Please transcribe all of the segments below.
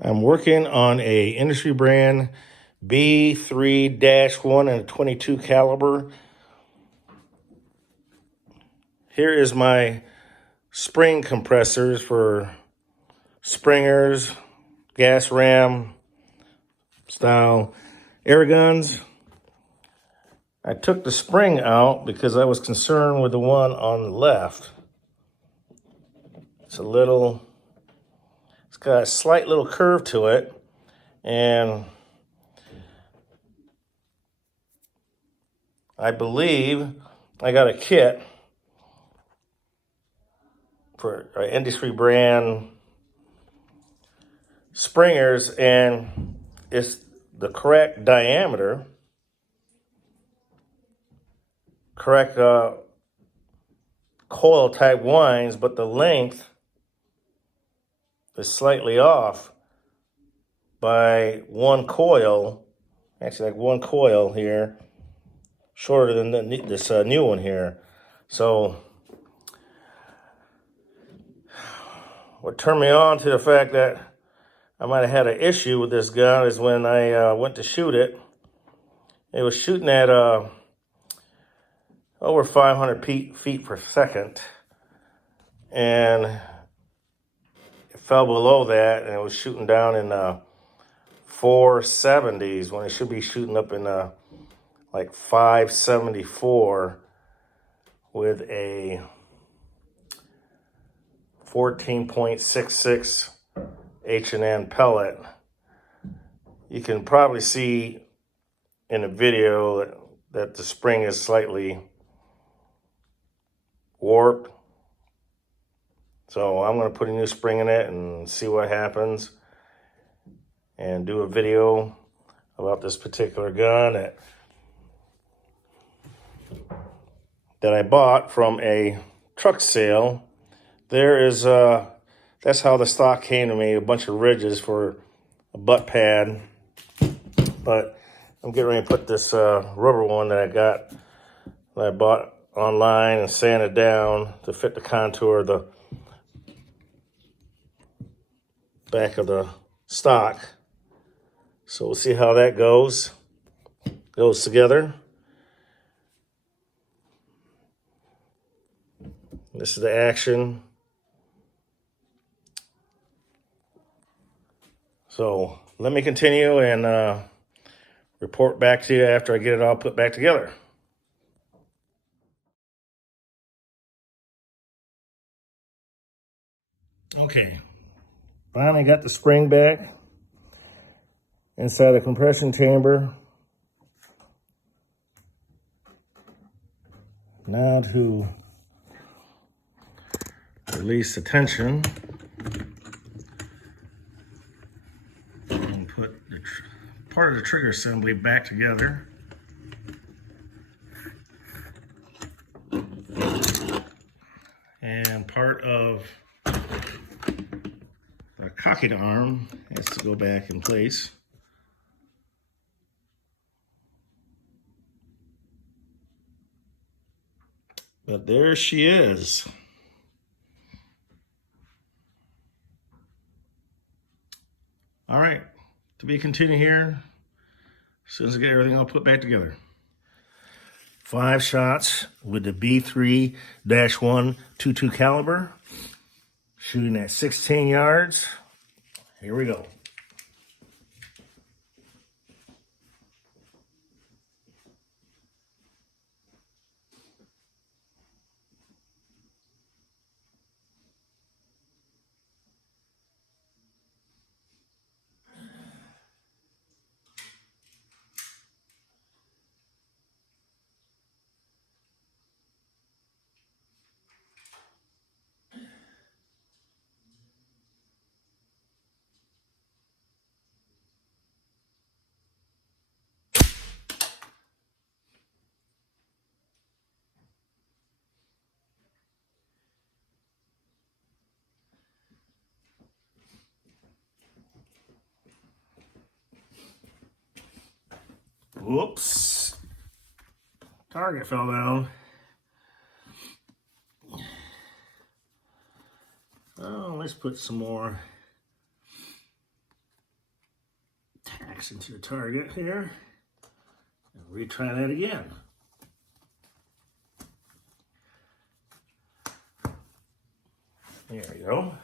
I'm working on a industry brand B3-1 and a 22 caliber. Here is my spring compressors for Springers, gas ram style air guns. I took the spring out because I was concerned with the one on the left. It's got a slight little curve to it, and I believe I got a kit for an industry brand Springers, and it's the correct diameter, correct coil type winds, but the length is slightly off by one coil, actually like one coil here, shorter than this new one here. So what turned me on to the fact that I might have had an issue with this gun is when I went to shoot it. It was shooting at over 500 feet per second, and it fell below that, and it was shooting down in 470s when it should be shooting up in like 574 with a 14.66 H&N pellet. You can probably see in the video that the spring is slightly warped. So I'm going to put a new spring in it and see what happens, and do a video about this particular gun that I bought from a truck sale. There is that's how the stock came to me, a bunch of ridges for a butt pad. But I'm getting ready to put this rubber one that I bought online and sanded down to fit the contour of the back of the stock. So we'll see how that goes together. This is the action. So let me continue and report back to you after I get it all put back together. Okay, finally got the spring back inside the compression chamber. Now to release the tension and put part of the trigger assembly back together. And part of the cocking arm has to go back in place. But there she is. All right, to be continued here. As soon as I get everything all put back together. 5 shots with the B3-1 22 caliber, shooting at 16 yards. Here we go. Whoops. Target fell down. Oh, let's put some more X into your target here. And retry that again. There we go.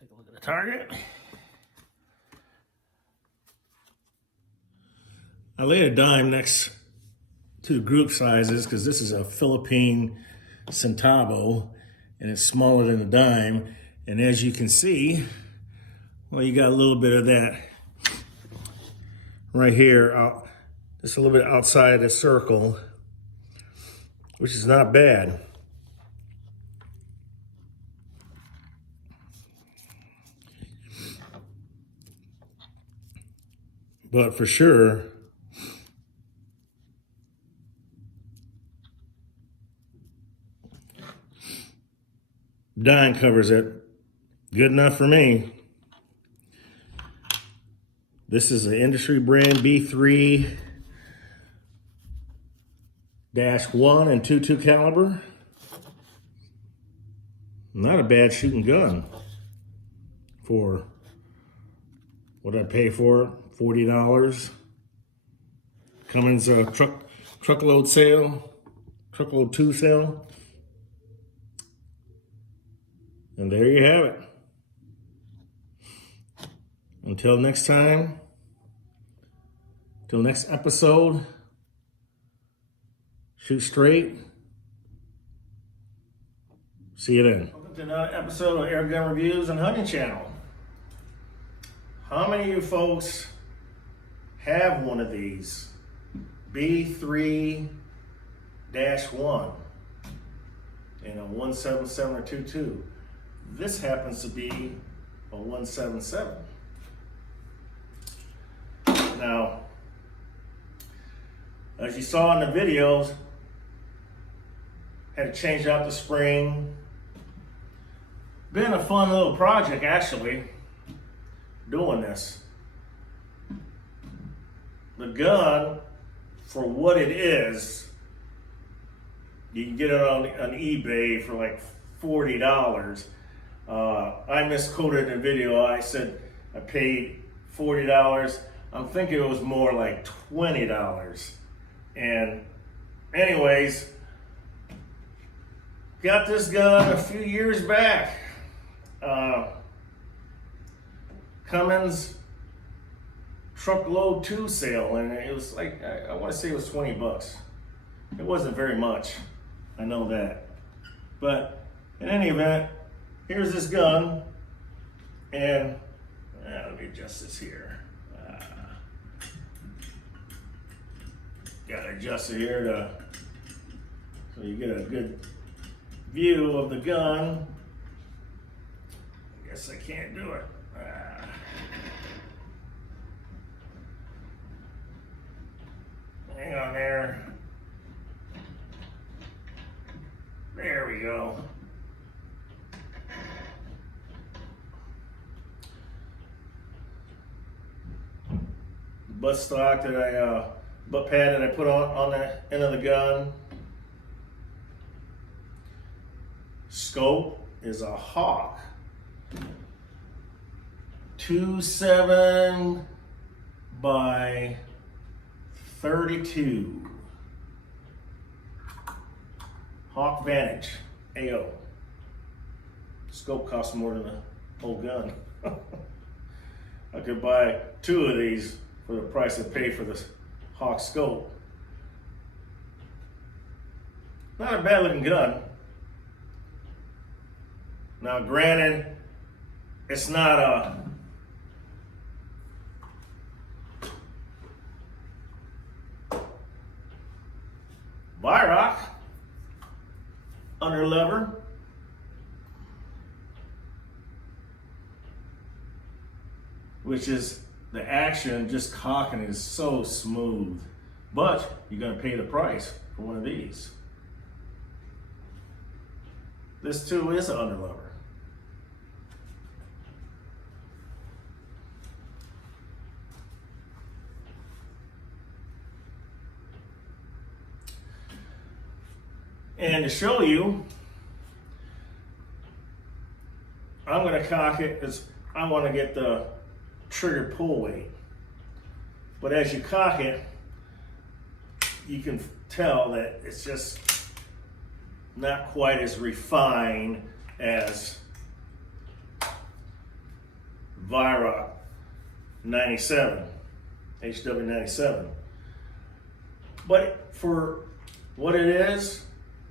Take a look at the target. I laid a dime next to the group sizes because this is a Philippine centavo and it's smaller than a dime. And as you can see, well, you got a little bit of that right here, just a little bit outside the circle, which is not bad. But for sure, dime covers it. Good enough for me. This is an industry brand B3-1 and 22 caliber. Not a bad shooting gun for what I pay for it, $40. Cummins truckload sale, truckload 2 sale. And there you have it. Until next time, till next episode, shoot straight. See you then. Welcome to another episode of Air Gun Reviews and Hunting Channel. How many of you folks have one of these B3-1 in a 177 or 22? This happens to be a 177. Now, as you saw in the videos, had to change out the spring. Been a fun little project actually, doing this. The gun, for what it is, you can get it on eBay for like $40. I misquoted in the video. I said I paid $40. I'm thinking it was more like $20. And anyways, got this gun a few years back. Cummins truckload 2 sale, and it was like, I want to say it was 20 bucks. It wasn't very much, I know that. But in any event, here's this gun, and let me adjust this here. Got to adjust it here so you get a good view of the gun. I guess I can't do it. Hang on there. There we go. The butt stock that butt pad that I put on the end of the gun. Scope is a Hawk 2.7 by 32. Hawk Vantage AO. Scope costs more than the whole gun. I could buy 2 of these for the price I pay for this Hawk scope. Not a bad looking gun. Now granted, it's not a Vyrock underlever. Which is the action, just cocking is so smooth. But you're gonna pay the price for one of these. This too is an underlever. And to show you, I'm gonna cock it because I wanna get the trigger pull weight. But as you cock it, you can tell that it's just not quite as refined as Vyrock 97, HW 97. But for what it is,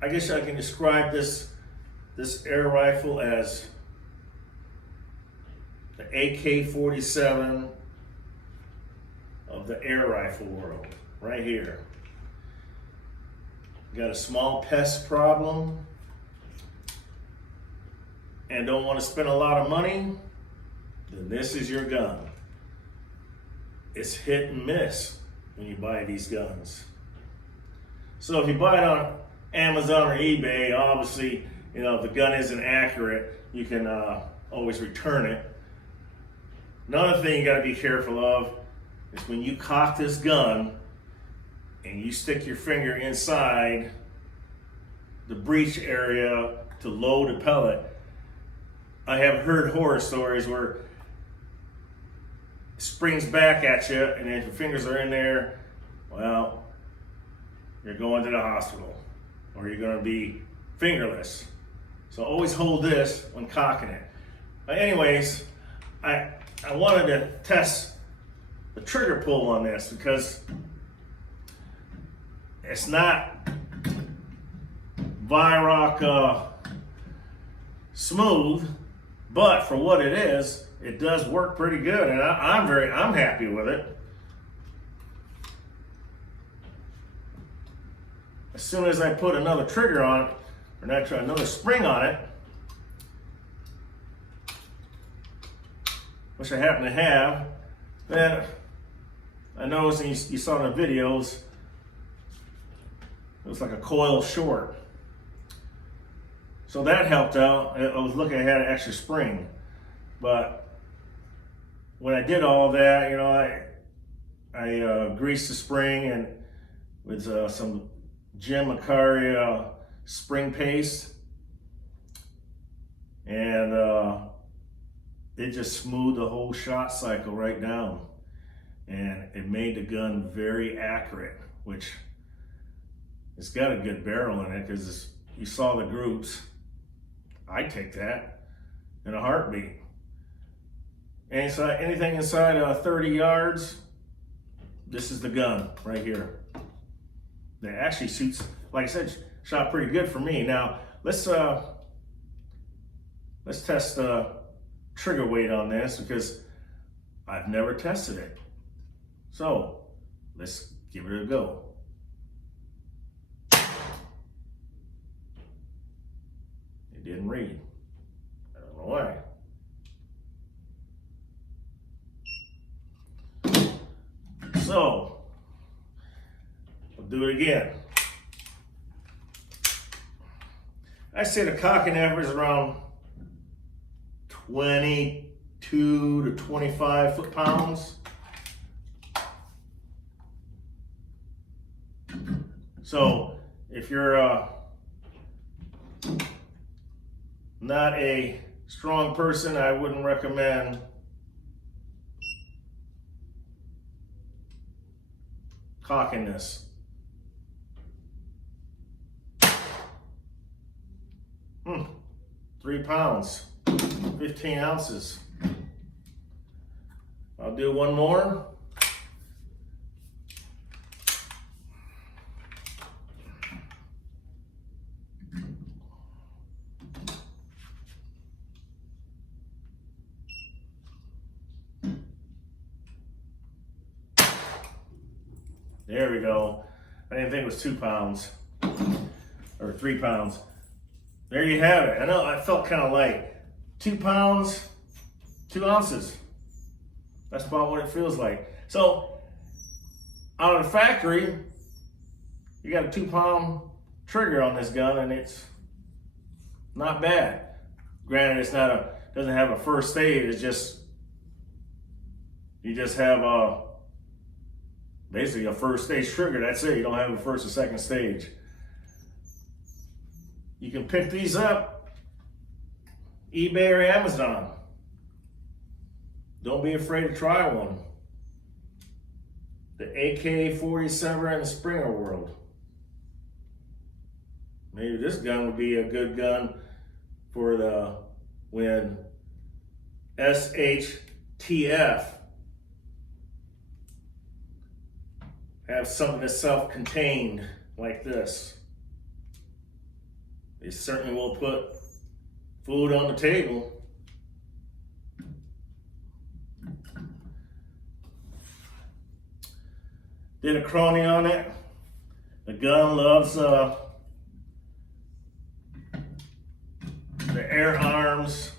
I guess I can describe this air rifle as the AK-47 of the air rifle world, right here. Got a small pest problem and don't want to spend a lot of money, then this is your gun. It's hit and miss when you buy these guns. So if you buy it on Amazon or eBay, obviously, you know, if the gun isn't accurate, you can always return it. Another thing you got to be careful of is when you cock this gun and you stick your finger inside the breech area to load a pellet. I have heard horror stories where it springs back at you, and if your fingers are in there, well, you're going to the hospital or you're going to be fingerless. So always hold this when cocking it. But anyways, I wanted to test the trigger pull on this because it's not Vyrock smooth, but for what it is, it does work pretty good, and I'm happy with it. As soon as I put another trigger on it, or not another spring on it, which I happen to have, then I noticed, and you saw in the videos, it was like a coil short. So that helped out. I was looking, I had an extra spring. But when I did all that, you know, I greased the spring and with some Jim Macari spring paste. And it just smoothed the whole shot cycle right down. And it made the gun very accurate, which it's got a good barrel in it because you saw the groups. I take that in a heartbeat. Anything inside 30 yards, this is the gun right here. That actually shoots, like I said, shot pretty good for me. Now let's test the trigger weight on this because I've never tested it. So let's give it a go. didn't read. I don't know why. So, we'll do it again. I say the cocking average is around 22 to 25 foot-pounds. So, if you're not a strong person, I wouldn't recommend cocking this. 3 pounds, 15 ounces. I'll do one more. There we go. I didn't think it was 2 pounds or 3 pounds. There you have it. I know I felt kind of light. 2 pounds, 2 ounces. That's about what it feels like. So out of the factory, you got a 2 pound trigger on this gun, and it's not bad. Granted, it's not doesn't have a first stage. It's just you just have basically a first stage trigger. That's it. You don't have a first or second stage. You can pick these up eBay or Amazon. Don't be afraid to try one. The AK-47 in the Springer world. Maybe this gun would be a good gun for when SHTF have something that's self-contained like this. They certainly will put food on the table. Did a crony on it. The gun loves the air arms.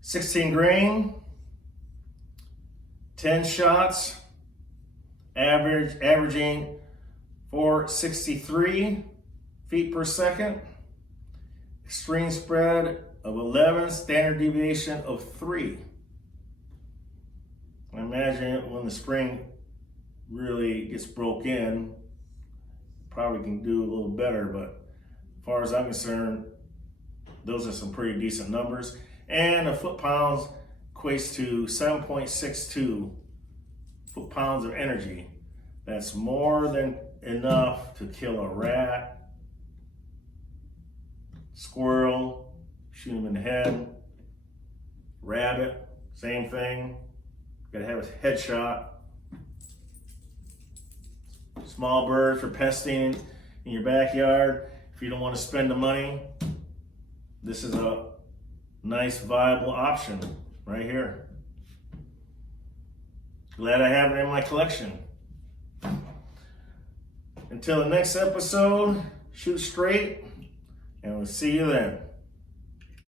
16 grain, 10 shots, averaging 463 feet per second, extreme spread of 11, standard deviation of 3. I imagine when the spring really gets broke in, probably can do a little better, but as far as I'm concerned, those are some pretty decent numbers. And the foot-pounds equates to 7.62 foot-pounds of energy. That's more than enough to kill a rat, squirrel, shoot him in the head, rabbit, same thing. Gotta have a headshot. Small bird for pesting in your backyard. If you don't want to spend the money, this is a nice, viable option right here. Glad I have it in my collection. Until the next episode, shoot straight, and we'll see you then.